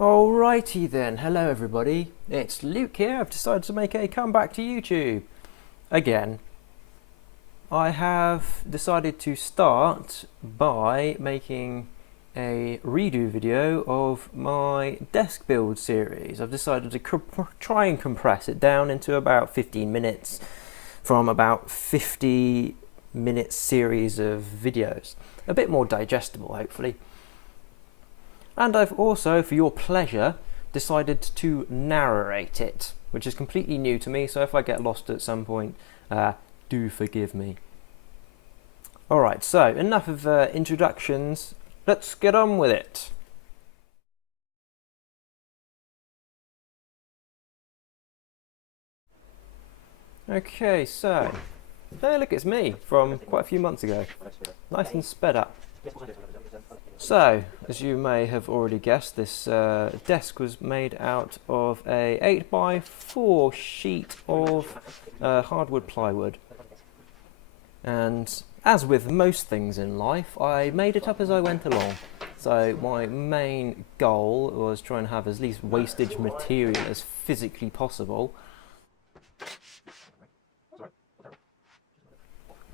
Alrighty then, hello everybody, it's Luke here. I've decided to make a comeback to YouTube again. I have decided to start by making a redo video of my desk build series. I've decided to try and compress it down into about 15 minutes from about 50 minute series of videos. A bit more digestible, hopefully. And I've also, for your pleasure, decided to narrate it, which is completely new to me, so if I get lost at some point, do forgive me. Alright, so enough of introductions, let's get on with it. Okay, so, hey look, it's me from quite a few months ago, nice and sped up. So, as you may have already guessed, this desk was made out of a 8x4 sheet of hardwood plywood. And as with most things in life, I made it up as I went along. So my main goal was trying to have as least wastage material as physically possible.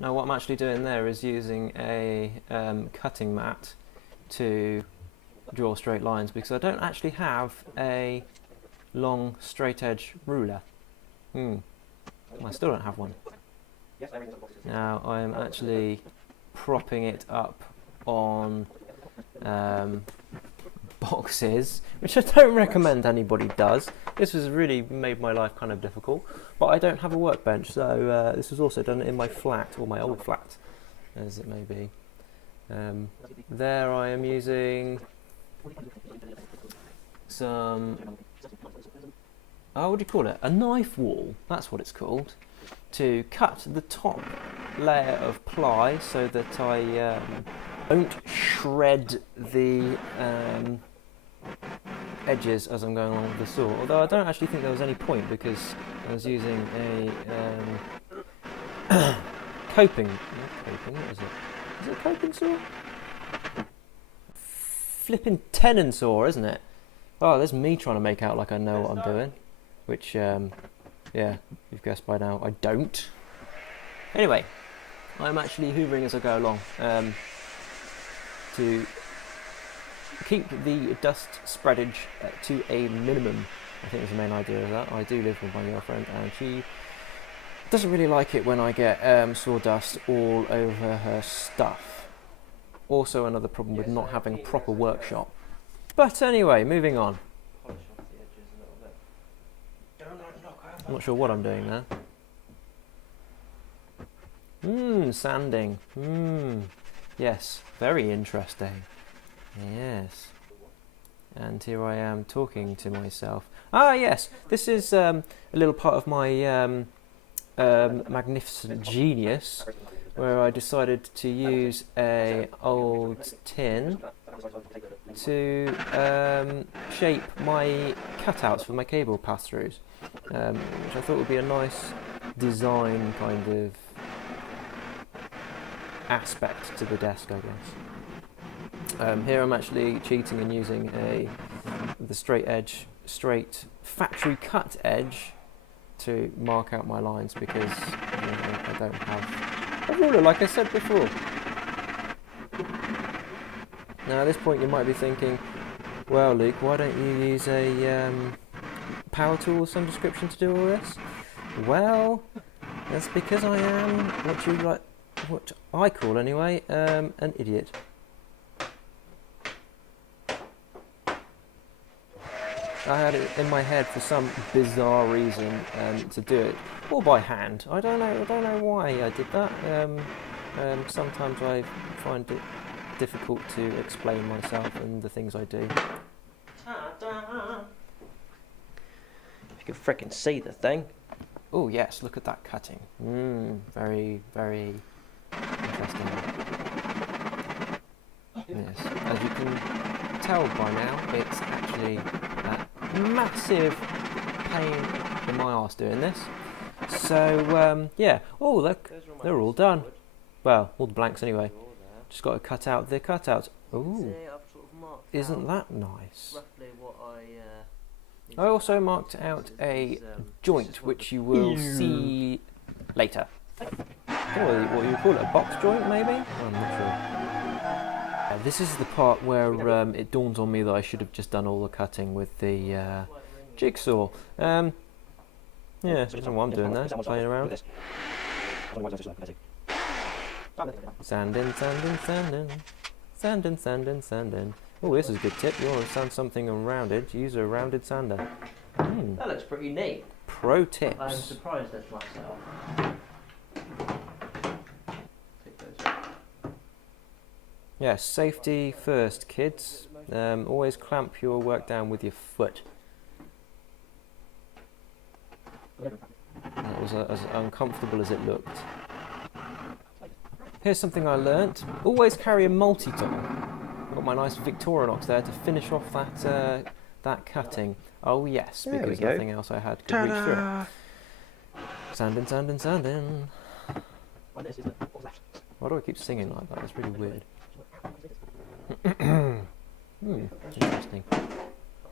Now what I'm actually doing there is using a cutting mat to draw straight lines because I don't actually have a long straight edge ruler. I still don't have one. Now I am actually propping it up on boxes, which I don't recommend anybody does. This has really made my life kind of difficult, but I don't have a workbench, so this was also done in my flat, or my old flat as it may be. There I am using some, what do you call it? A knife wall, that's what it's called, to cut the top layer of ply so that I don't shred the edges as I'm going along with the saw. Although I don't actually think there was any point because I was using a coping, what is it? Is it a coping saw? Flipping tenon saw, isn't it? Oh, there's me trying to make out like I know what I'm doing. Which, yeah, you've guessed by now, I don't. Anyway, I'm actually hoovering as I go along to keep the dust spreadage to a minimum. I think is the main idea of that. I do live with my girlfriend and she doesn't really like it when I get sawdust all over her stuff. Also another problem with not having a proper workshop. But anyway, moving on. I'm not sure what I'm doing there. Sanding. Yes, very interesting. Yes. And here I am talking to myself. Ah yes, this is a little part of my magnificent genius where I decided to use a old tin to shape my cutouts for my cable pass-throughs, which I thought would be a nice design kind of aspect to the desk, I guess. Here I'm actually cheating and using the straight factory cut edge to mark out my lines because I don't have a ruler like I said before. Now at this point you might be thinking, well Luke, why don't you use a power tool of some description to do all this? Well, that's because I am what I call anyway, an idiot. I had it in my head for some bizarre reason to do it, or by hand. I don't know why I did that. Sometimes I find it difficult to explain myself and the things I do. Ta-da! If you can frickin' see the thing. Oh yes, look at that cutting. Very, very interesting. Yes, as you can tell by now, it's actually a massive pain in my arse doing this. So yeah. Oh look, they're all done. Well, all the blanks anyway. Just got to cut out the cutouts. Ooh. isn't that nice? Roughly what I also marked out a joint, which you will see later. I don't know what you call it, a box joint maybe? I'm not sure. This is the part where it dawns on me that I should have just done all the cutting with the jigsaw. Yeah, I don't know what I'm doing there, playing around. Sanding, sanding, sanding. Sanding, sanding, sanding. Oh, this is a good tip. You want to sand something rounded, use a rounded sander. That looks pretty neat. Pro tips. I'm surprised at myself. Take those. Yeah, safety first, kids. Always clamp your work down with your foot. That was as uncomfortable as it looked. Here's something I learnt. Always carry a multi-tool. Got my nice Victorinox there to finish off that cutting. Oh yes, because nothing else I had could reach through it. Sanding, sanding, sanding. Why do I keep singing like that? It's really weird. Interesting.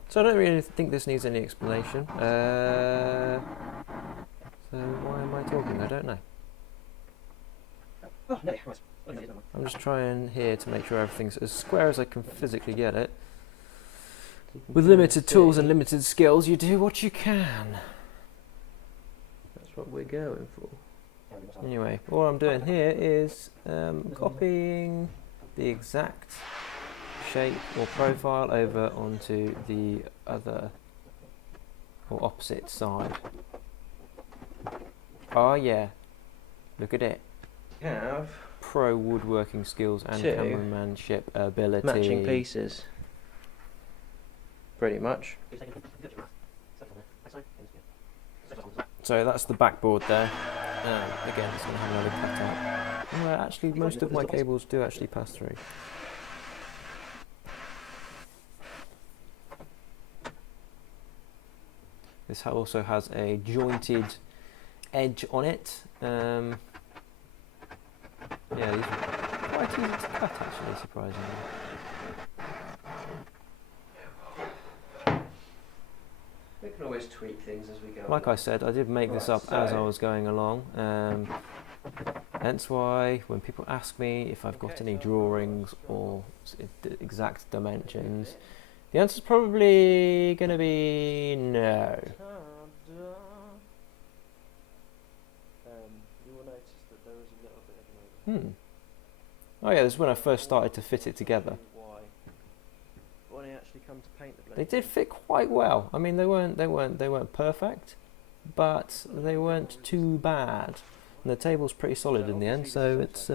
So I don't really think this needs any explanation. So why am I talking? I don't know. I'm just trying here to make sure everything's as square as I can physically get it. With limited tools and limited skills, you do what you can. That's what we're going for. Anyway, all I'm doing here is copying the exact shape or profile over onto the other or opposite side. Oh yeah, look at it. Have Pro woodworking skills and two cameramanship ability. matching pieces. Pretty much. So that's the backboard there. Again, it's going to have another cutout. Well, actually, most of my cables do actually pass through. This also has a jointed edge on it. Yeah, these are quite easy to cut actually, surprisingly. We can always tweak things as we go. Like I said, I did make this up as I was going along. Hence why when people ask me if I've got any drawings or exact dimensions, the answer's probably going to be no. Oh yeah, this is when I first started to fit it together. When I actually come to paint the blade. They did fit quite well. I mean, they weren't perfect, but they weren't too bad. And the table's pretty solid in the end, so it's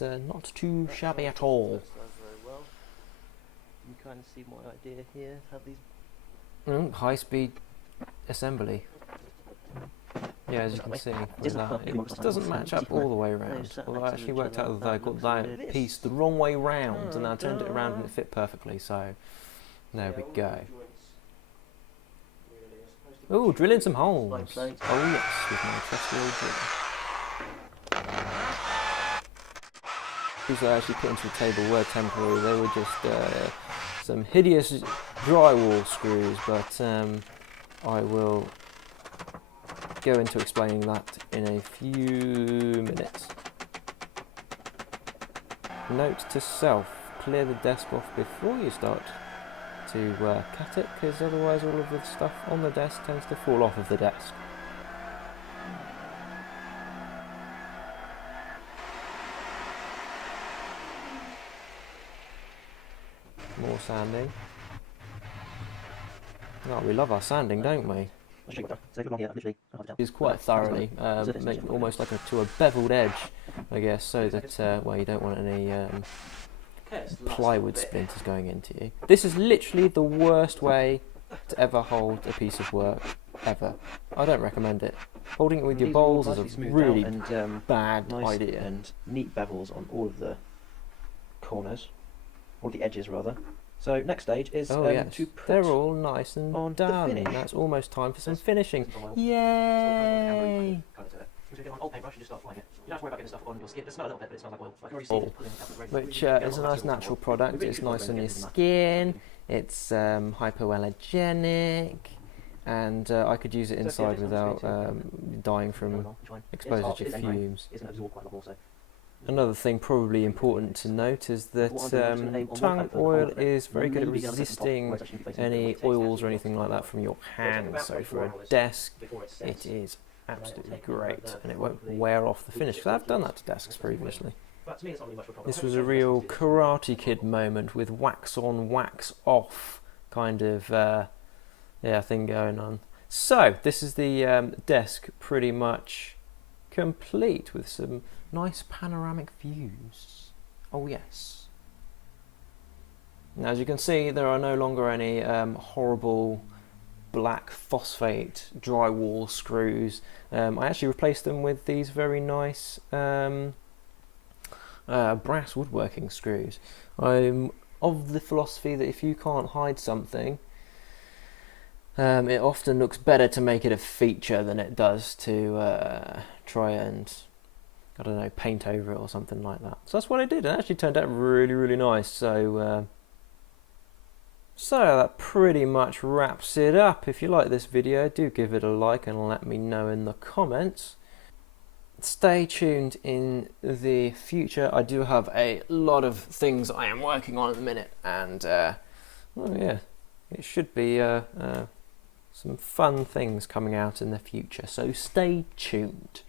not too shabby at all. You kind of see my idea here. Have these high-speed assembly. Yeah, as you can see, with that, it doesn't match up all the way around. Although I actually worked out that I got that piece the wrong way round, and I turned it around and it fit perfectly. So there we go. Oh, drilling some holes. Oh yes, with my trusty old drill. These I actually put into the table were temporary. They were just some hideous drywall screws, but I will go into explaining that in a few minutes. Note to self, clear the desk off before you start to cut it, because otherwise all of the stuff on the desk tends to fall off of the desk. More sanding. Oh, we love our sanding, don't we? It's quite thoroughly, almost like to a beveled edge, I guess, so that well, you don't want any plywood splinters going into you. This is literally the worst way to ever hold a piece of work, ever. I don't recommend it. Holding it with your bowls is a really bad idea. And neat bevels on all of the corners, or the edges rather. So next stage is to put they're all nice and on done. That's almost time for some finishing. Yay! So if you get an old paintbrush, you just start applying it. You don't have to worry about getting stuff on your skin. It smells a little bit, but it smells like oil. I can already see it pulling out the razor. Which is a nice natural product. It's nice on your skin. It's hypoallergenic, and I could use it inside without dying from exposure to fumes. Another thing probably important to note is that Tung oil is very good at resisting any oils or anything like that from your hands. So for a desk, it is absolutely great, and it won't wear off the finish, because I've done that to desks previously. This was a real Karate Kid moment with wax on, wax off kind of thing going on. So this is the desk pretty much complete with some nice panoramic views. Oh yes. Now, as you can see, there are no longer any horrible black phosphate drywall screws. I actually replaced them with these very nice brass woodworking screws. I'm of the philosophy that if you can't hide something, it often looks better to make it a feature than it does to try and, I don't know, paint over it or something like that. So that's what I did, and it actually turned out really, really nice. So that pretty much wraps it up. If you like this video, do give it a like and let me know in the comments. Stay tuned in the future. I do have a lot of things I am working on at the minute, and well, yeah, it should be some fun things coming out in the future. So stay tuned.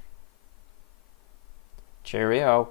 Cheerio.